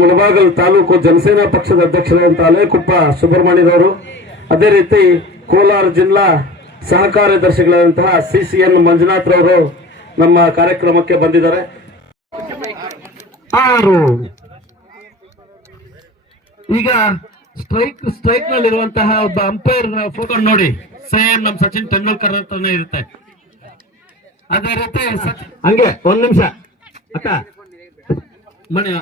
ಮುಳಬಾಗಿಲು ತಾಲೂಕು ಜನಸೇನಾ ಪಕ್ಷದ ಅಧ್ಯಕ್ಷರಾದಂತಹ ಅಲೇಕುಪ್ಪ ಸುಬ್ರಹ್ಮಣ್ಯರವರು, ಅದೇ ರೀತಿ ಕೋಲಾರ ಜಿಲ್ಲಾ ಸಹ ಕಾರ್ಯದರ್ಶಿಗಳಾದಂತಹ ಸಿಸಿಎನ್ ಮಂಜುನಾಥ್ ರವರು ನಮ್ಮ ಕಾರ್ಯಕ್ರಮಕ್ಕೆ ಬಂದಿದ್ದಾರೆ. ಈಗ ಸ್ಟ್ರೈಕ್ ನಲ್ಲಿರುವಂತಹ ಒಬ್ಬ ಅಂಪೈರ್ ಫೋಟೋ ನೋಡಿ, ಸೇಮ್ ನಮ್ ಸಚಿನ್ ತೆಂಡೂಲ್ಕರ್ ಅಂತಾನೆ ಇರುತ್ತೆ. ಅದೇ ರೀತಿ ಹಂಗೆ ಒಂದ್ ನಿಮಿಷ ಅಕ್ಕ ಮನೆ